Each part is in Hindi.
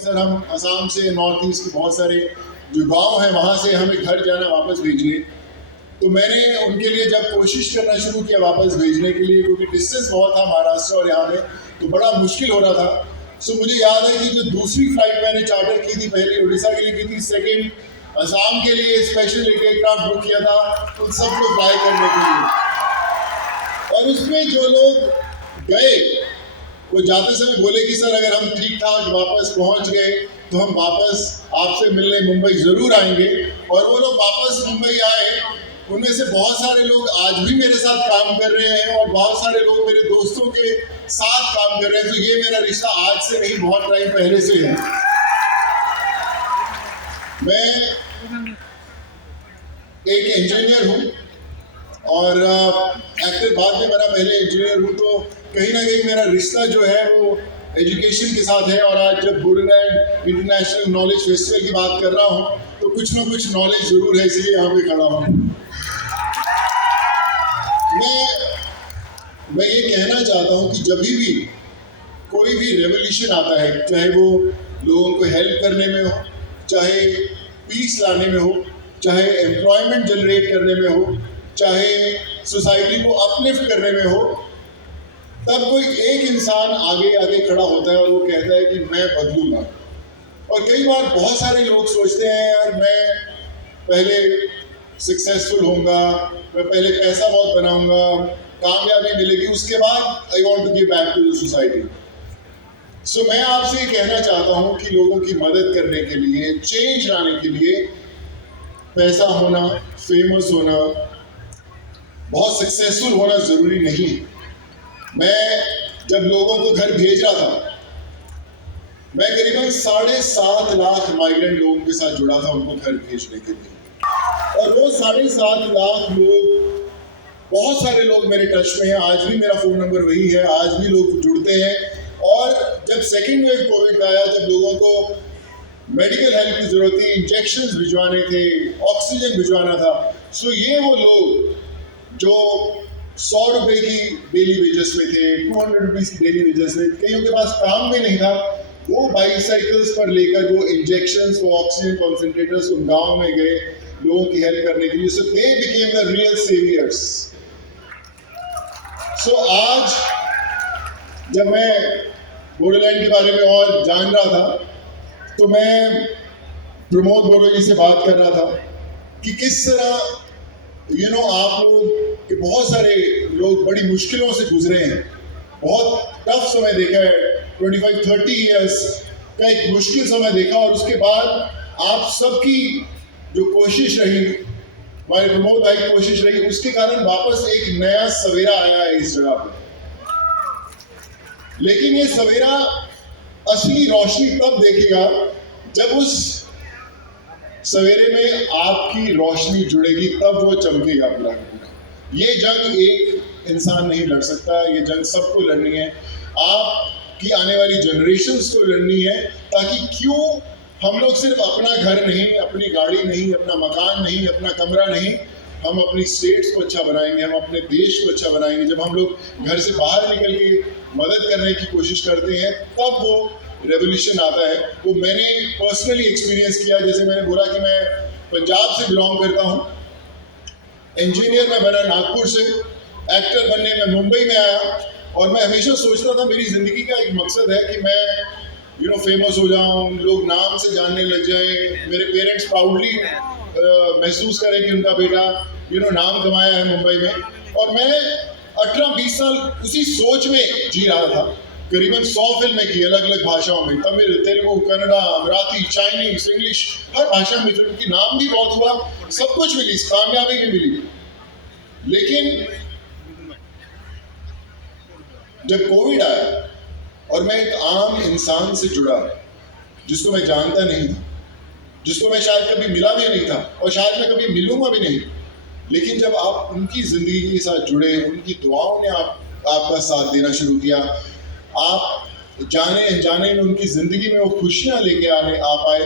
सर हम असम से नॉर्थ ईस्ट के बहुत सारे जो गांव हैं वहाँ से हमें घर जाना वापस भेजिए। तो मैंने उनके लिए जब कोशिश करना शुरू किया वापस भेजने के लिए, क्योंकि डिस्टेंस बहुत था महाराष्ट्र और यहाँ में, तो बड़ा मुश्किल हो रहा था। सो मुझे याद है कि जो दूसरी फ्लाइट मैंने चार्टर की थी, पहली उड़ीसा के लिए की थी, सेकेंड असम के लिए स्पेशल एक एयरक्राफ्ट बुक किया था उन सबको फ्लाई करने के लिए। और उसमें जो लोग गए वो जाते समय बोले कि सर अगर हम ठीक ठाक वापस पहुंच गए तो हम वापस आपसे मिलने मुंबई ज़रूर आएंगे। और वो लोग वापस मुंबई आए, उनमें से बहुत सारे लोग आज भी मेरे साथ काम कर रहे हैं और बहुत सारे लोग मेरे दोस्तों के साथ काम कर रहे हैं। तो ये मेरा रिश्ता आज से नहीं, बहुत टाइम पहले से है। मैं एक इंजीनियर हूँ और एक्टर बाद में बना, पहले इंजीनियर हूँ। तो कहीं ना कहीं मेरा रिश्ता जो है वो एजुकेशन के साथ है। और आज जब बोडोलैंड इंटरनेशनल नॉलेज फेस्टिवल की बात कर रहा हूँ तो कुछ ना कुछ नॉलेज ज़रूर है, इसलिए यहाँ पे खड़ा हूँ। मैं ये कहना चाहता हूँ कि जब भी कोई भी रेवोल्यूशन आता है, चाहे वो लोगों को हेल्प करने में हो, चाहे पीस लाने में हो, चाहे एम्प्लॉयमेंट जनरेट करने में हो, चाहे सोसाइटी को अपलिफ्ट करने में हो, तब कोई एक इंसान आगे आगे खड़ा होता है और वो कहता है कि मैं बदलूंगा। और कई बार बहुत सारे लोग सोचते हैं यार मैं पहले सक्सेसफुल होऊंगा, मैं पहले पैसा बहुत बनाऊंगा, कामयाबी मिलेगी, उसके बाद I want to give back to the society. So मैं आपसे ये कहना चाहता हूँ कि लोगों की मदद करने के लिए, चेंज लाने के लिए पैसा होना, फेमस होना, बहुत सक्सेसफुल होना ज़रूरी नहीं है। मैं जब लोगों को घर भेज रहा था, मैं करीबन 7.5 लाख माइग्रेंट लोगों के साथ जुड़ा था उनको घर भेजने के लिए। और वो 7.5 लाख लोग, बहुत सारे लोग मेरे टच में हैं, आज भी मेरा फ़ोन नंबर वही है, आज भी लोग जुड़ते हैं। और जब सेकेंड वेव कोविड का आया, जब लोगों को मेडिकल हेल्प की ज़रूरत थी, इंजेक्शंस भिजवाने थे, ऑक्सीजन भिजवाना था, सो ये वो लोग जो 100 रुपये की डेली वेजेस में थे, 200 रुपीज़ की डेली वेजेस में, कईयों के पास काम भी नहीं था, वो बाइसाइकिल्स पर लेकर वो इंजेक्शंस, वो ऑक्सीजन कॉन्सेंट्रेटर्स उन गाँव में गए लोगों की हेल्प करने के लिए। So they became the real saviours. So आज जब मैं बोडोलैंड के बारे में और जान रहा था तो मैं प्रमोद बोडो जी से बात कर रहा था कि किस तरह आप लोग के बहुत सारे लोग बड़ी मुश्किलों से गुजरे हैं, बहुत टफ समय देखा है, 25-30 ईयर्स का एक मुश्किल समय देखा। और उसके बाद आप सबकी जो कोशिश रही, हमारे प्रमोद भाई की कोशिश रही, उसके कारण वापस एक नया सवेरा आया है इस जगह पर। लेकिन ये सवेरा असली रोशनी तब देखेगा जब उस सवेरे में आपकी रोशनी जुड़ेगी, तब वो चमकेगा पूरा का पूरा। ये जंग एक इंसान नहीं लड़ सकता, ये जंग सबको लड़नी है, आपकी आने वाली जनरेशन्स को लड़नी है। ताकि क्यों हम लोग सिर्फ अपना घर नहीं, अपनी गाड़ी नहीं, अपना मकान नहीं, अपना कमरा नहीं, हम अपनी स्टेट्स को अच्छा बनाएंगे, हम अपने देश को अच्छा बनाएंगे। जब हम लोग घर से बाहर निकल के मदद करने की कोशिश करते हैं तब वो रेवोल्यूशन आता है। वो मैंने पर्सनली एक्सपीरियंस किया। जैसे मैंने बोला कि मैं पंजाब से बिलोंग करता हूँ, इंजीनियर मैं बना नागपुर से, एक्टर बनने में मुंबई में आया। और मैं हमेशा सोचता था मेरी ज़िंदगी का एक मकसद है कि मैं फेमस हो जाऊँ, लोग नाम से जानने लग जाएं, मेरे पेरेंट्स प्राउडली महसूस करें कि उनका बेटा नाम कमाया है मुंबई में। और मैं 18-20 साल उसी सोच में जी रहा था। करीबन 100 फिल्में की अलग अलग भाषाओं में, तमिल, तेलुगु, कन्नड़ा, मराठी, चाइनीज, इंग्लिश, हर भाषा में फिल्म की, नाम भी बहुत हुआ, सब कुछ मिली, कामयाबी भी मिली। लेकिन जब कोविड आया और मैं एक आम इंसान से जुड़ा जिसको मैं जानता नहीं था, जिसको मैं शायद कभी मिला भी नहीं था और शायद मैं कभी मिलूंगा भी नहीं, लेकिन जब आप उनकी ज़िंदगी के साथ जुड़े, उनकी दुआओं ने आपका साथ देना शुरू किया, आप जाने अनजाने में उनकी ज़िंदगी में वो खुशियाँ लेके आ पाए,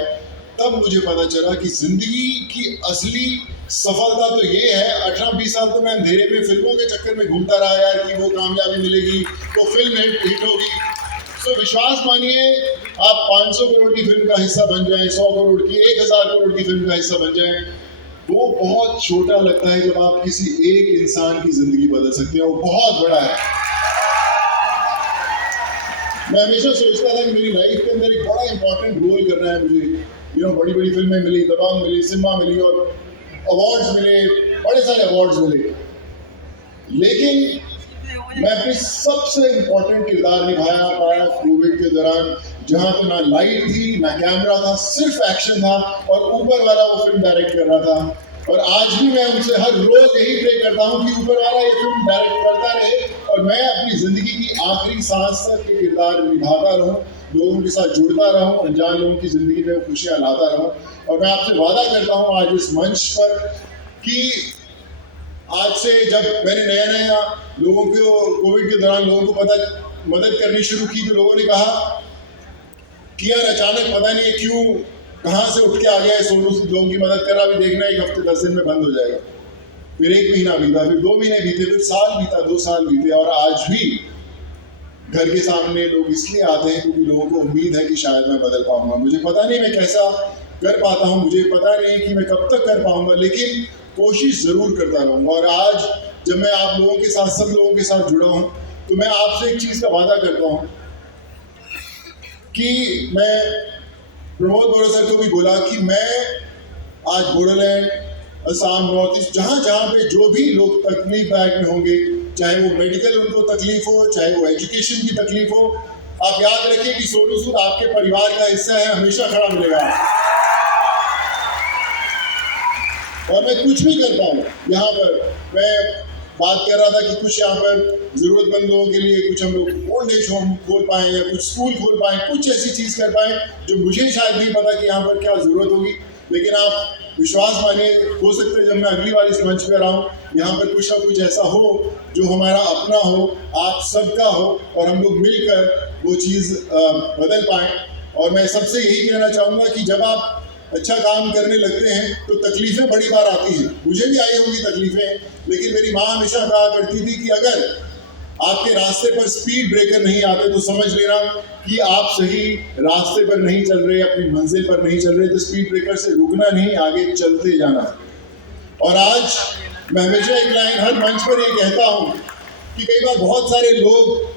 तब मुझे पता चला कि ज़िंदगी की असली सफलता तो ये है। 18-20 साल तो मैं अंधेरे में फिल्मों के चक्कर में घूमता रहा यार कि वो कामयाबी मिलेगी, वो फिल्म हिट होगी। तो विश्वास मानिए, आप 500 करोड़ की फिल्म का हिस्सा बन जाएं, 100 करोड़ की, 1000 करोड़ की फिल्म का हिस्सा बन जाएं, वो बहुत छोटा लगता है जब आप किसी एक इंसान की जिंदगी बदल सकते हैं। वो बहुत बड़ा है। मैं हमेशा सोचता था कि मेरी लाइफ के अंदर एक बड़ा इंपॉर्टेंट रोल करना है मुझे। बड़ी बड़ी फिल्में मिली, दबंग मिली, सिम्हा मिली और अवार्ड्स मिले, बड़े सारे अवार्ड्स मिले, लेकिन मैं अपनी सबसे इंपॉर्टेंट किरदार निभाया पाया कोविड के दौरान, जहां पे ना लाइट थी ना कैमरा था, सिर्फ एक्शन था और ऊपर वाला वो फिल्म डायरेक्ट कर रहा था। और आज भी मैं उनसे हर रोज यही प्रे करता हूँ कि ऊपर वाला ये फिल्म डायरेक्ट करता रहे और मैं अपनी जिंदगी की आखिरी सांस तक के किरदार निभाता रहूँ, लोगों के साथ जुड़ता रहूँ, अनजान लोगों की जिंदगी में खुशियाँ लाता रहूँ। और मैं आपसे वादा करता हूँ आज इस मंच पर कि आज से जब मैंने नया नया लोगों को कोविड के दौरान लोगों को मदद करनी शुरू की, तो लोगों ने कहा कि यार अचानक पता नहीं क्यों कहाँ से उठ के आ गया है सोनू सूद लोगों की मदद कर रहा, अभी देखना 1 हफ्ते 10 दिन में बंद हो जाएगा। फिर 1 महीना बीता, फिर 2 महीने बीते, फिर साल बीता, 2 साल बीते और आज भी घर के सामने लोग इसलिए आते हैं क्योंकि लोगों को उम्मीद है कि शायद मैं बदल पाऊंगा। मुझे पता नहीं मैं कैसा कर पाता हूँ, मुझे पता नहीं कि मैं कब तक कर पाऊंगा, लेकिन कोशिश जरूर करता रहूंगा। और आज जब मैं आप लोगों के साथ, सब लोगों के साथ जुड़ा हूं, तो मैं आपसे एक चीज का वादा करता हूं कि मैं प्रमोद बोरो सर को भी बोला कि मैं आज बोडोलैंड, असम, नॉर्थ ईस्ट, जहां जहां पे जो भी लोग तकलीफ बैग में होंगे, चाहे वो मेडिकल उनको तकलीफ हो, चाहे वो एजुकेशन की तकलीफ हो, आप याद रखिए कि सोनू सूद आपके परिवार का हिस्सा है, हमेशा खड़ा मिलेगा। और मैं कुछ भी करता हूँ यहाँ पर, मैं बात कर रहा था कि कुछ यहाँ पर जरूरतमंद लोगों के लिए कुछ हम लोग ओल्ड एज होम खोल पाएं या कुछ स्कूल खोल पाएं, कुछ ऐसी चीज़ कर पाएं जो मुझे शायद नहीं पता कि यहाँ पर क्या ज़रूरत होगी, लेकिन आप विश्वास मानिए, हो सकता है जब मैं अगली बार इस मंच पर आऊँ, यहाँ पर कुछ ना कुछ ऐसा हो जो हमारा अपना हो, आप सबका हो और हम लोग मिलकर वो चीज़ बदल पाएँ। और मैं सबसे यही कहना चाहूँगा कि जब आप अच्छा काम करने लगते हैं तो तकलीफें बड़ी बार आती हैं, मुझे भी आई होंगी तकलीफें, लेकिन मेरी माँ हमेशा कहा करती थी कि अगर आपके रास्ते पर स्पीड ब्रेकर नहीं आते तो समझ लेना कि आप सही रास्ते पर नहीं चल रहे, अपनी मंजिल पर नहीं चल रहे, तो स्पीड ब्रेकर से रुकना नहीं, आगे चलते जाना। और आज मैं हमेशा एक लाइन हर मंच पर ये कहता हूँ कि कई बार बहुत सारे लोग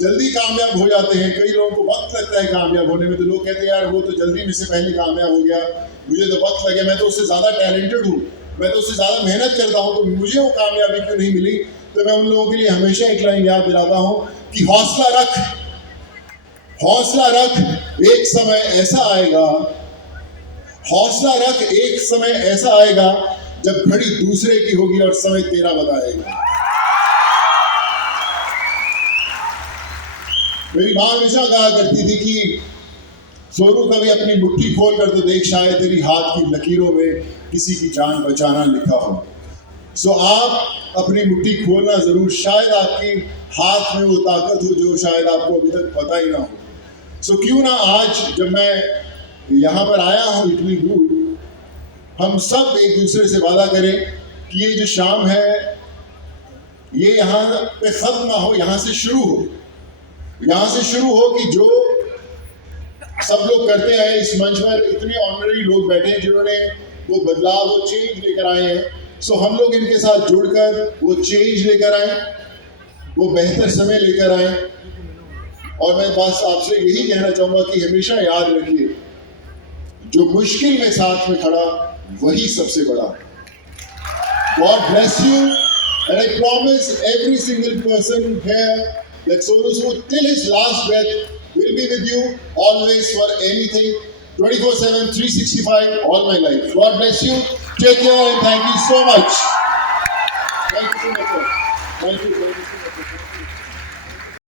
जल्दी कामयाब हो जाते हैं, कई लोगों को वक्त लगता है कामयाब होने में, तो लोग कहते हैं यार वो तो जल्दी में से पहले कामयाब हो गया, मुझे तो वक्त लगे, मैं तो उससे ज़्यादा टैलेंटेड हूँ, मैं तो उससे ज़्यादा मेहनत करता हूँ, तो मुझे वो कामयाबी क्यों नहीं मिली। तो मैं उन लोगों के लिए हमेशा एक लाइन याद दिलाता हूँ कि हौसला रख, हौसला रख, एक समय ऐसा आएगा, हौसला रख, एक समय ऐसा आएगा जब घड़ी दूसरे की होगी और समय तेरा बताएगा। मेरी माँ हमेशा कहा करती थी कि सोनू कभी अपनी मुट्ठी खोल कर तो देख, शायद तेरी हाथ की लकीरों में किसी की जान बचाना लिखा हो। सो आप अपनी मुट्ठी खोलना जरूर, शायद आपके हाथ में वो ताकत हो जो शायद आपको अभी तक पता ही ना हो। सो क्यों ना आज जब मैं यहाँ पर आया हूँ इतनी दूर, हम सब एक दूसरे से वादा करें कि ये जो शाम है ये यहाँ पे खत्म ना हो, यहाँ से शुरू हो, यहाँ से शुरू हो कि जो सब लोग करते हैं। इस मंच पर इतने ऑनररी लोग बैठे हैं जिन्होंने वो बदलाव, वो चेंज लेकर आए हैं। सो हम लोग इनके साथ जुड़कर वो चेंज लेकर आए, वो बेहतर समय लेकर आए। और मैं बस आपसे यही कहना चाहूँगा कि हमेशा याद रखिए, जो मुश्किल में साथ में खड़ा वही सबसे बड़ा। God bless you, and I promise every single person here that Sonu Sood till his last breath will be with you always for anything, 24/7, 365, all my life. God bless you. Take care and thank you so much. Thank you so much, sir. Thank you.